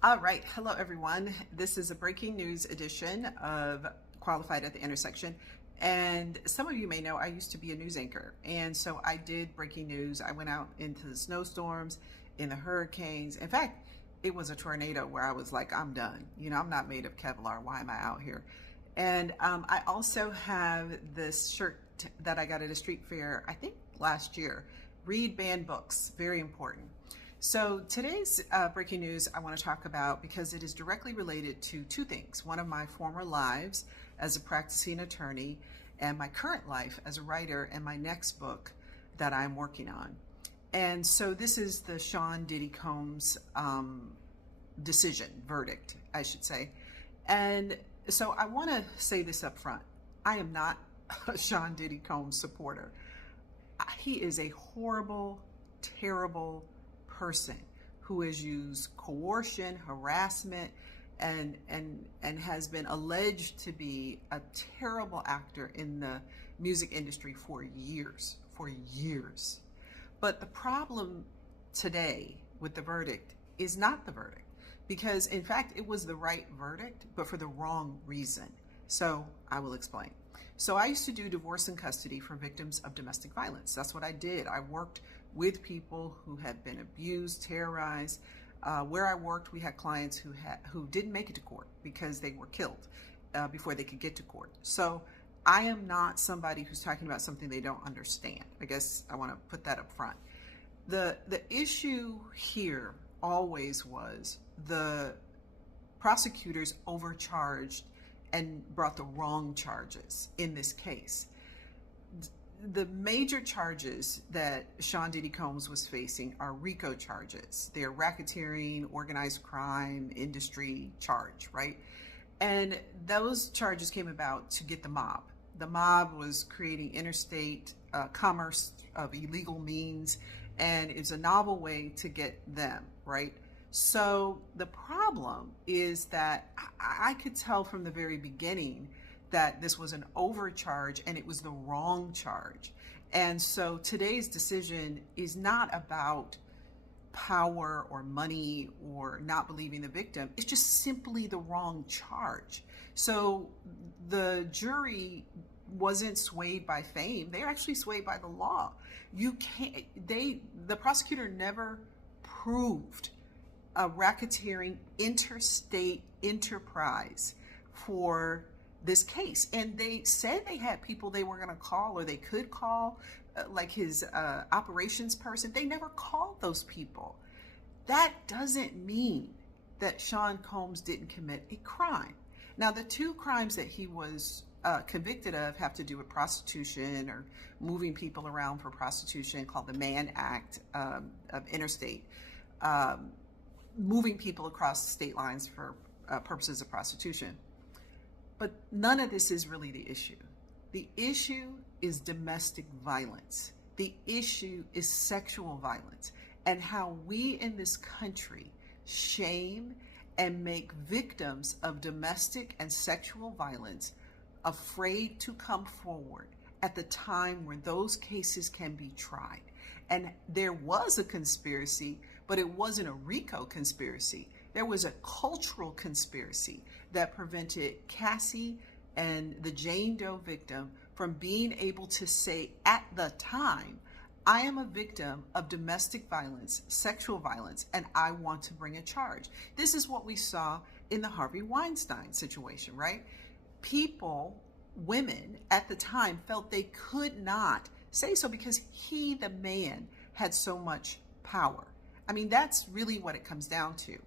All right. Hello, everyone. This is a breaking news edition of Qualified at the Intersection. And some of you may know I used to be a news anchor. And so I did breaking news. I went out into the snowstorms, in the hurricanes. In fact, it was a tornado where I was like, I'm done. I'm not made of Kevlar. Why am I out here? And I also have this shirt that I got at a street fair, I think last year. Read banned books. Very important. So today's breaking news I want to talk about because it is directly related to two things. One of my former lives as a practicing attorney and my current life as a writer and my next book that I'm working on. And so this is the Sean Diddy Combs verdict, I should say. And so I want to say this up front. I am not a Sean Diddy Combs supporter. He is a horrible, terrible person who has used coercion, harassment, and has been alleged to be a terrible actor in the music industry for years. But the problem today with the verdict is not the verdict, because in fact it was the right verdict, but for the wrong reason. So I will explain. So I used to do divorce and custody for victims of domestic violence. That's what I did. I worked with people who had been abused, terrorized. Where I worked, we had clients who didn't make it to court because they were killed before they could get to court. So I am not somebody who's talking about something they don't understand. I guess I want to put that up front. The issue here always was the prosecutors overcharged and brought the wrong charges in this case. The major charges that Sean Diddy Combs was facing are RICO charges. They're racketeering, organized crime, industry charge, right? And those charges came about to get the mob. The mob was creating interstate commerce of illegal means, and it's a novel way to get them, right? So the problem is that I could tell from the very beginning that this was an overcharge and it was the wrong charge. And so today's decision is not about power or money or not believing the victim. It's just simply the wrong charge. So the jury wasn't swayed by fame. They're actually swayed by the law. The prosecutor never proved a racketeering interstate enterprise for this case. And they said they had people they were going to call or they could call, like his operations person. They never called those people. That doesn't mean that Sean Combs didn't commit a crime. Now, the two crimes that he was convicted of have to do with prostitution or moving people around for prostitution, called the Mann Act of interstate, moving people across state lines for purposes of prostitution. But none of this is really the issue. The issue is domestic violence. The issue is sexual violence and how we in this country shame and make victims of domestic and sexual violence afraid to come forward at the time where those cases can be tried. And there was a conspiracy, but it wasn't a RICO conspiracy. There was a cultural conspiracy that prevented Cassie and the Jane Doe victim from being able to say at the time, I am a victim of domestic violence, sexual violence, and I want to bring a charge. This is what we saw in the Harvey Weinstein situation, right? People, women at the time felt they could not say so because he, the man, had so much power. I mean, that's really what it comes down to.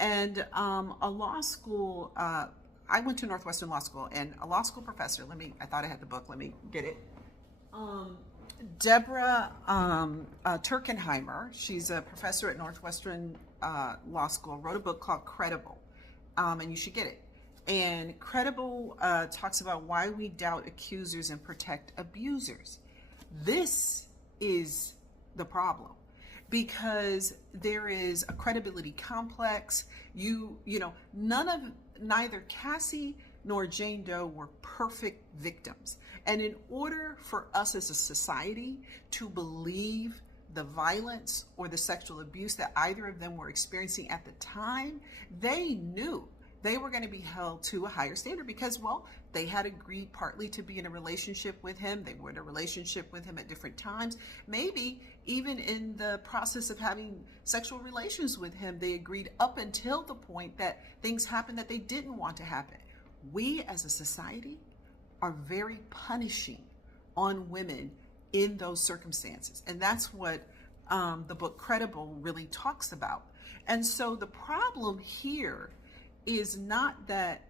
And a law school, I went to Northwestern Law School, and a law school professor, I thought I had the book, let me get it. Deborah Turkenheimer, she's a professor at Northwestern Law School, wrote a book called Credible, and you should get it. And Credible talks about why we doubt accusers and protect abusers. This is the problem, because there is a credibility complex. Neither Cassie nor Jane Doe were perfect victims. And in order for us as a society to believe the violence or the sexual abuse that either of them were experiencing at the time, they knew they were going to be held to a higher standard because, well, they had agreed partly to be in a relationship with him. They were in a relationship with him at different times. Maybe even in the process of having sexual relations with him, they agreed up until the point that things happened that they didn't want to happen. We as a society are very punishing on women in those circumstances. And that's what the book Credible really talks about. And so the problem here is not that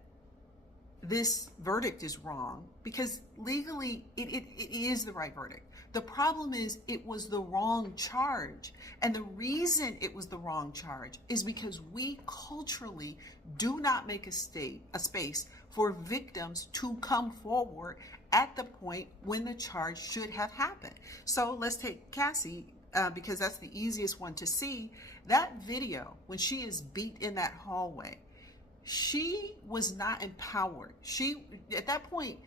this verdict is wrong, because legally it is the right verdict. The problem is it was the wrong charge. And the reason it was the wrong charge is because we culturally do not make a space for victims to come forward at the point when the charge should have happened. So let's take Cassie, because that's the easiest one to see. That video, when she is beat in that hallway, she was not empowered. At that point,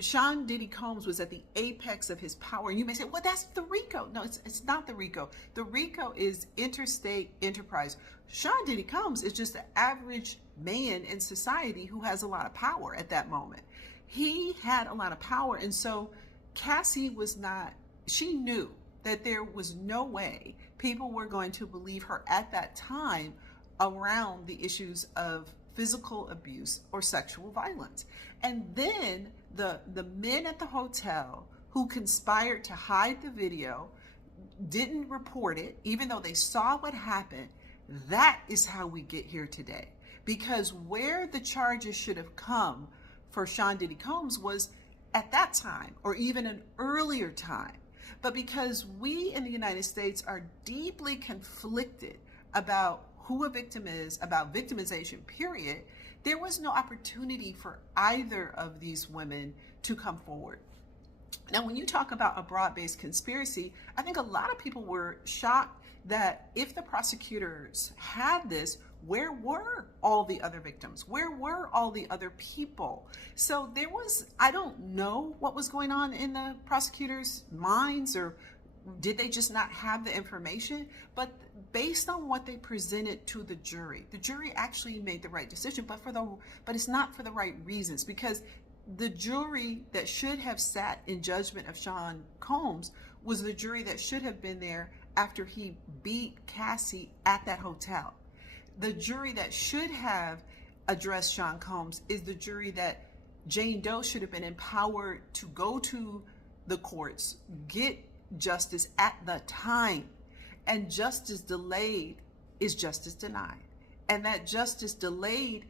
Sean Diddy Combs was at the apex of his power. And you may say, well, that's the RICO. No, it's not the RICO. The RICO is interstate enterprise. Sean Diddy Combs is just an average man in society who has a lot of power at that moment. He had a lot of power. And so Cassie she knew that there was no way people were going to believe her at that time around the issues of physical abuse or sexual violence. And then the men at the hotel who conspired to hide the video didn't report it, even though they saw what happened. That is how we get here today. Because where the charges should have come for Sean Diddy Combs was at that time, or even an earlier time. But because we in the United States are deeply conflicted about who a victim is, about victimization, period, there was no opportunity for either of these women to come forward. Now, when you talk about a broad-based conspiracy, I think a lot of people were shocked that if the prosecutors had this, where were all the other victims? Where were all the other people? So I don't know what was going on in the prosecutors' minds, or did they just not have the information? But based on what they presented to the jury actually made the right decision, but it's not for the right reasons, because the jury that should have sat in judgment of Sean Combs was the jury that should have been there after he beat Cassie at that hotel. The jury that should have addressed Sean Combs is the jury that Jane Doe should have been empowered to go to the courts, get justice at the time. And justice delayed is justice denied. And that justice delayed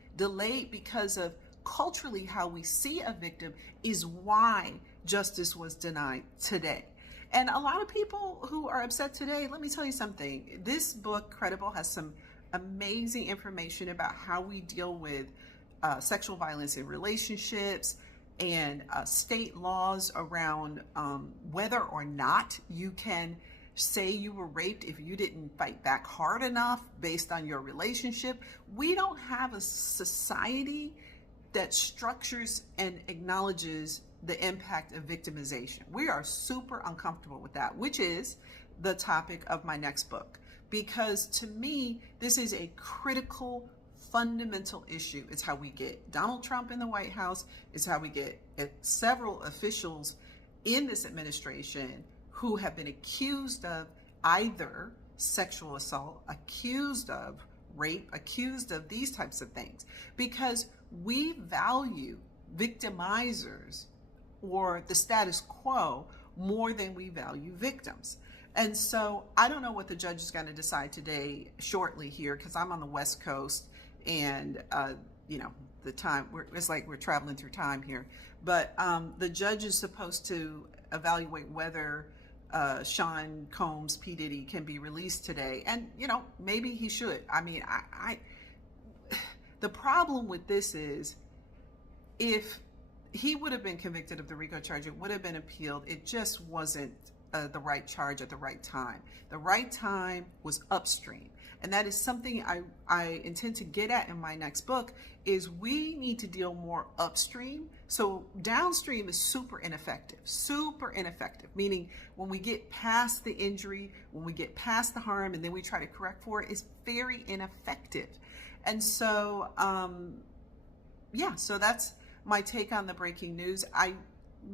because of culturally how we see a victim is why justice was denied today. And a lot of people who are upset today, let me tell you something. This book, Credible, has some amazing information about how we deal with sexual violence in relationships, and state laws around whether or not you can say you were raped if you didn't fight back hard enough based on your relationship. We don't have a society that structures and acknowledges the impact of victimization. We are super uncomfortable with that, which is the topic of my next book. Because to me, this is a critical, fundamental issue. It's how we get Donald Trump in the White House. It's how we get several officials in this administration who have been accused of either sexual assault, accused of rape, accused of these types of things. Because we value victimizers or the status quo more than we value victims. And so I don't know what the judge is going to decide today shortly here, because I'm on the West Coast and, the time, it's like we're traveling through time here. But the judge is supposed to evaluate whether Sean Combs, P. Diddy, can be released today. And, maybe he should. I mean, the problem with this is if he would have been convicted of the RICO charge, it would have been appealed. It just wasn't the right charge at the right time. The right time was upstream. And that is something I intend to get at in my next book, is we need to deal more upstream. So downstream is super ineffective, meaning when we get past the injury, when we get past the harm, and then we try to correct for it, it's very ineffective. And so, yeah, so that's my take on the breaking news. I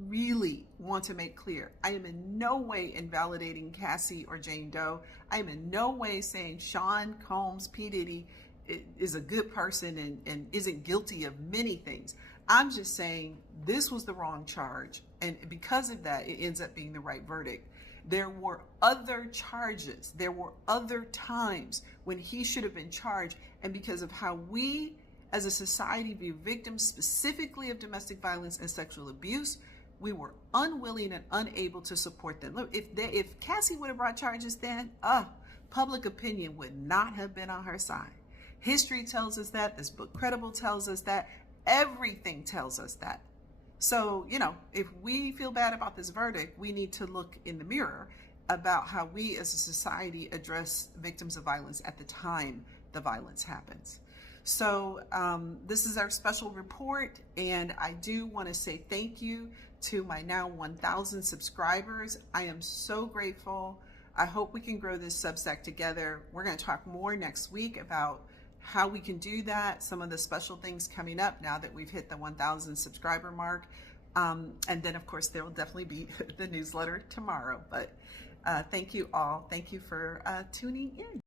really want to make clear, I am in no way invalidating Cassie or Jane Doe. I am in no way saying Sean Combs, P. Diddy, is a good person and isn't guilty of many things. I'm just saying this was the wrong charge, and because of that, it ends up being the right verdict. There were other charges. There were other times when he should have been charged, and because of how we as a society view victims specifically of domestic violence and sexual abuse, we were unwilling and unable to support them. Look, if Cassie would have brought charges then, public opinion would not have been on her side. History tells us that. This book, Credible, tells us that. Everything tells us that. So, you know, if we feel bad about this verdict, we need to look in the mirror about how we as a society address victims of violence at the time the violence happens. So this is our special report, and I do want to say thank you to my now 1,000 subscribers. I am so grateful. I hope we can grow this Substack together. We're going to talk more next week about how we can do that, some of the special things coming up now that we've hit the 1,000 subscriber mark. And then, of course, there will definitely be the newsletter tomorrow. But thank you all. Thank you for tuning in.